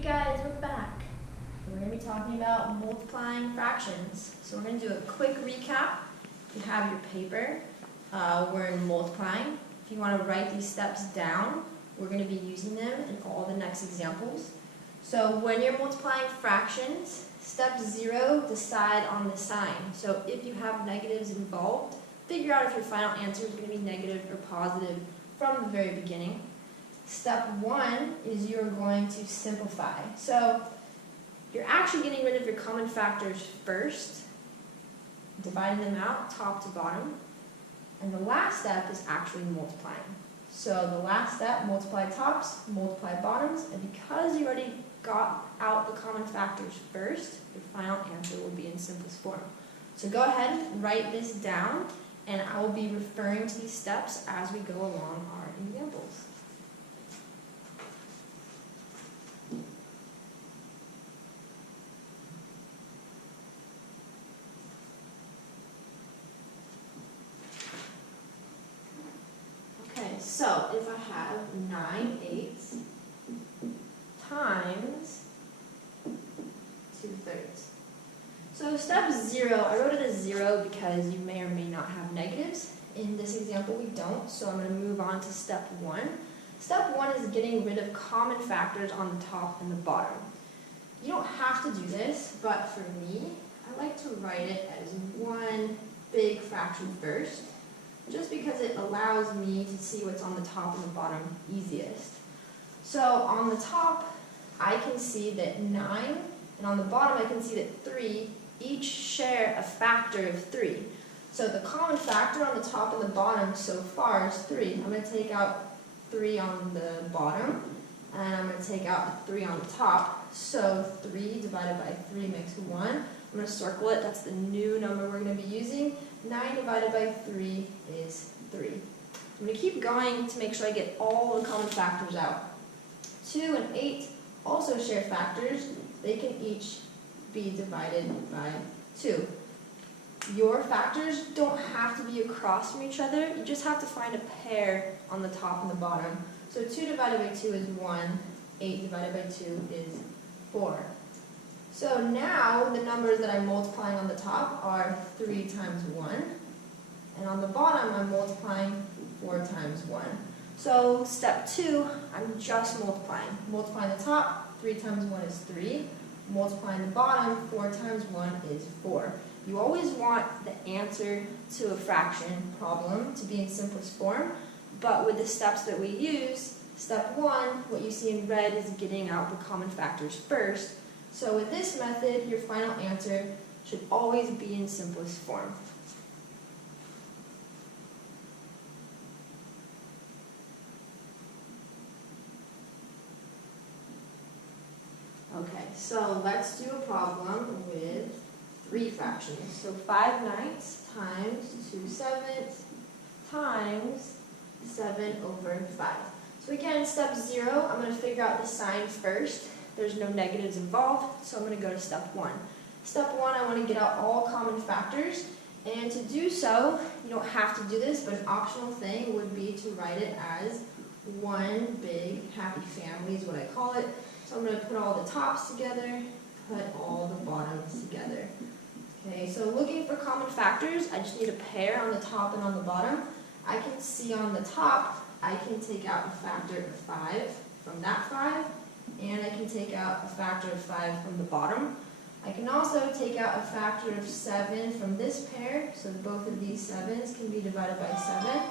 Hey guys, we're back. We're going to be talking about multiplying fractions. So we're going to do a quick recap. You have your paper. We're in multiplying. If you want to write these steps down, we're going to be using them in all the next examples. So when you're multiplying fractions, step 0, decide on the sign. So if you have negatives involved, figure out if your final answer is going to be negative or positive from the very beginning. Step 1 is you're going to simplify. So you're actually getting rid of your common factors first, dividing them out top to bottom. And the last step is actually multiplying. So the last step, multiply tops, multiply bottoms, and because you already got out the common factors first, your final answer will be in simplest form. So go ahead, write this down, and I will be referring to these steps as we go along our examples. Okay, so if I have 9/8 times 2/3. So step 0, I wrote it as 0 because you may or may not have negatives. In this example we don't, so I'm going to move on to step 1. Step 1 is getting rid of common factors on the top and the bottom. You don't have to do this, but for me, I like to write it as one big fraction first, just because it allows me to see what's on the top and the bottom easiest. So on the top, I can see that 9, and on the bottom I can see that 3 each share a factor of 3. So the common factor on the top and the bottom so far is 3. I'm going to take out 3 on the bottom, and I'm going to take out 3 on the top. So 3 divided by 3 makes 1. I'm going to circle it. That's the new number we're going to be using. 9 divided by 3 is 3. I'm going to keep going to make sure I get all the common factors out. 2 and 8 also share factors. They can each be divided by 2. Your factors don't have to be across from each other. You just have to find a pair on the top and the bottom. So 2 divided by 2 is 1. 8 divided by 2 is 4. So now the numbers that I'm multiplying on the top are 3 times 1. And on the bottom I'm multiplying 4 times 1. So step 2, I'm just multiplying. Multiplying the top, 3 times 1 is 3. Multiplying the bottom, 4 times 1 is 4. You always want the answer to a fraction problem to be in simplest form, but with the steps that we use, step 1, what you see in red is getting out the common factors first. So with this method, your final answer should always be in simplest form. Okay, so let's do a problem with 3 fractions. So 5/9 times 2/7 times 7/5. So again, step 0, I'm going to figure out the sign first. There's no negatives involved, so I'm going to go to step 1. Step 1, I want to get out all common factors, and to do so, you don't have to do this, but an optional thing would be to write it as one big happy family is what I call it. So I'm going to put all the tops together, put all the bottoms together. Okay, so looking for common factors, I just need a pair on the top and on the bottom. I can see on the top, I can take out a factor of 5 from that 5, and I can take out a factor of 5 from the bottom. I can also take out a factor of 7 from this pair, so both of these 7s can be divided by 7.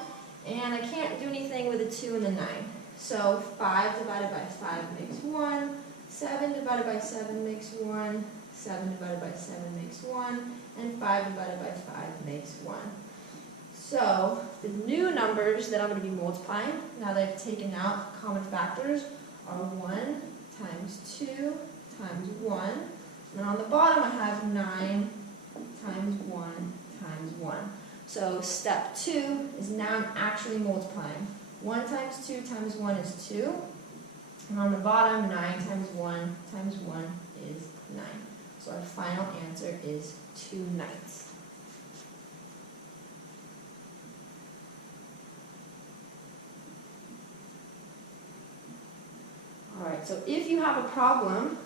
And I can't do anything with a 2 and a 9. So 5 divided by 5 makes 1, 7 divided by 7 makes 1, 7 divided by 7 makes 1, and 5 divided by 5 makes 1. So the new numbers that I'm going to be multiplying, now that I've taken out common factors, are 1 times 2 times 1. And on the bottom I have 9 times 1 times 1. So step 2 is now I'm actually multiplying. 1 times 2 times 1 is 2. And on the bottom, 9 times 1 times 1 is 9. So our final answer is 2/9. Alright, Alright, so if you have a problem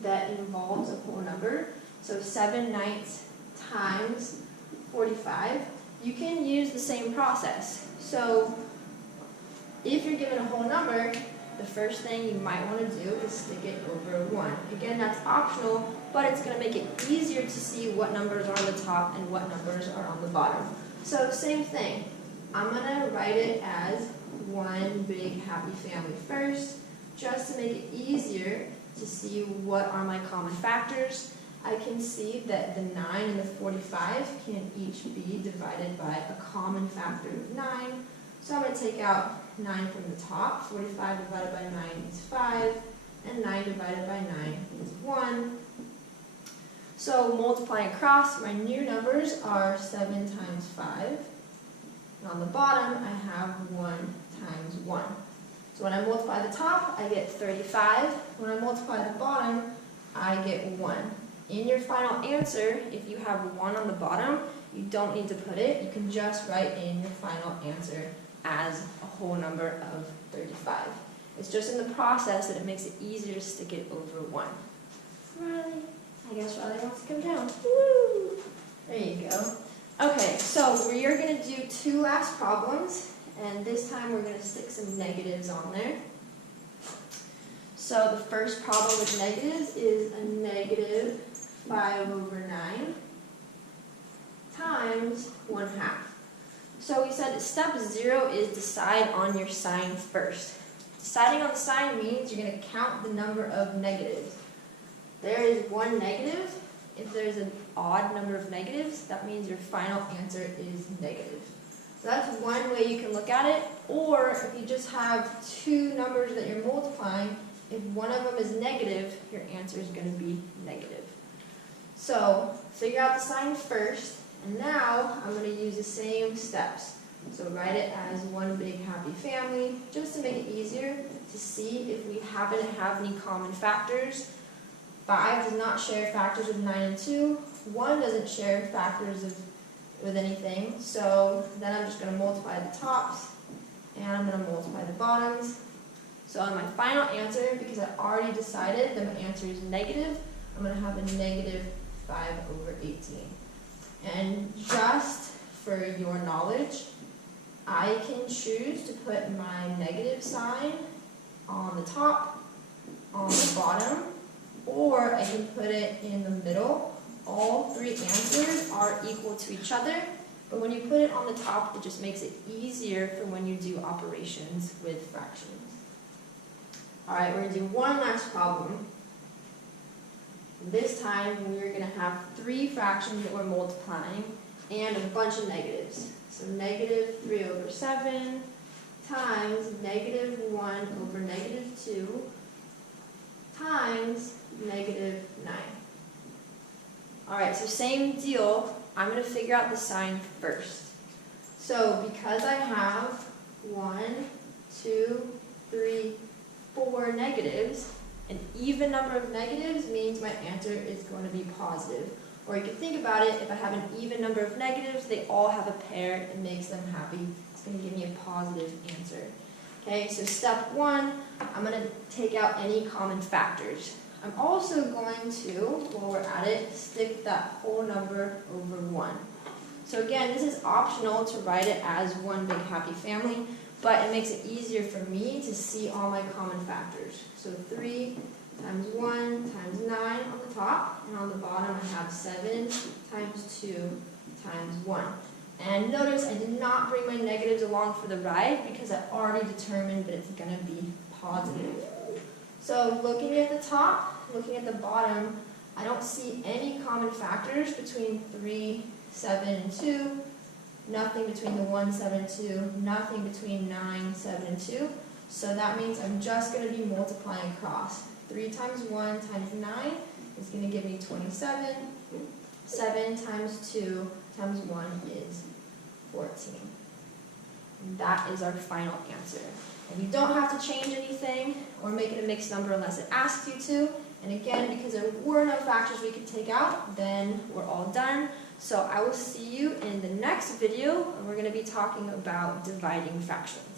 that involves a whole number, so 7/9 times 45, you can use the same process. So if you're given a whole number, the first thing you might want to do is stick it over 1. Again, that's optional, but it's going to make it easier to see what numbers are on the top and what numbers are on the bottom. So same thing. I'm going to write it as one big happy family first, just to make it easier to see what are my common factors. I can see that the 9 and the 45 can each be divided by a common factor of 9. So I'm going to take out 9 from the top. 45 divided by 9 is 5, and 9 divided by 9 is 1. So multiplying across, my new numbers are 7 times 5. And on the bottom, I have 1 times 1. So when I multiply the top, I get 35. When I multiply the bottom, I get 1. In your final answer, if you have 1 on the bottom, you don't need to put it. You can just write in your final answer as a whole number of 35. It's just in the process that it makes it easier to stick it over 1. Riley, I guess Riley wants to come down. Woo! There you go. Okay, so we are going to do 2 last problems, and this time we're going to stick some negatives on there. So the first problem with negatives is a negative 5/9 times 1/2. So we said that step 0 is decide on your sign first. Deciding on the sign means you're going to count the number of negatives. There is 1 negative. If there's an odd number of negatives, that means your final answer is negative. So that's one way you can look at it. Or if you just have 2 numbers that you're multiplying, if one of them is negative, your answer is going to be negative. So figure out the sign first. And now I'm going to use the same steps. So write it as one big happy family, just to make it easier to see if we happen to have any common factors. 5 does not share factors with 9 and 2. 1 doesn't share factors with anything. So then I'm just going to multiply the tops, and I'm going to multiply the bottoms. So on my final answer, because I already decided that my answer is negative, I'm going to have a negative 5/18. And just for your knowledge, I can choose to put my negative sign on the top, on the bottom, or I can put it in the middle. All 3 answers are equal to each other, but when you put it on the top, it just makes it easier for when you do operations with fractions. Alright, we're going to do one last problem. This time, we're going to have 3 fractions that we're multiplying and a bunch of negatives. So negative 3/7 times negative 1/2 times negative 9. Alright, so same deal. I'm going to figure out the sign first. So because I have 1, 2, 3, 4 negatives, an even number of negatives means my answer is going to be positive. Or you can think about it, if I have an even number of negatives, they all have a pair, it makes them happy. It's going to give me a positive answer. Okay, so step 1, I'm going to take out any common factors. I'm also going to, while we're at it, stick that whole number over 1. So again, this is optional to write it as one big happy family, but it makes it easier for me to see all my common factors. So 3 times 1 times 9 on the top, and on the bottom I have 7 times 2 times 1. And notice I did not bring my negatives along for the ride because I already determined that it's going to be positive. So looking at the top, looking at the bottom, I don't see any common factors between 3, 7, and 2. Nothing between the 1, 7, 2. Nothing between 9, 7, and 2. So that means I'm just going to be multiplying across. 3 times 1 times 9 is going to give me 27. 7 times 2 times 1 is 14. And that is our final answer. And you don't have to change anything or make it a mixed number unless it asks you to. And again, because there were no factors we could take out, then we're all done. So I will see you in the next video, and we're going to be talking about dividing fractions.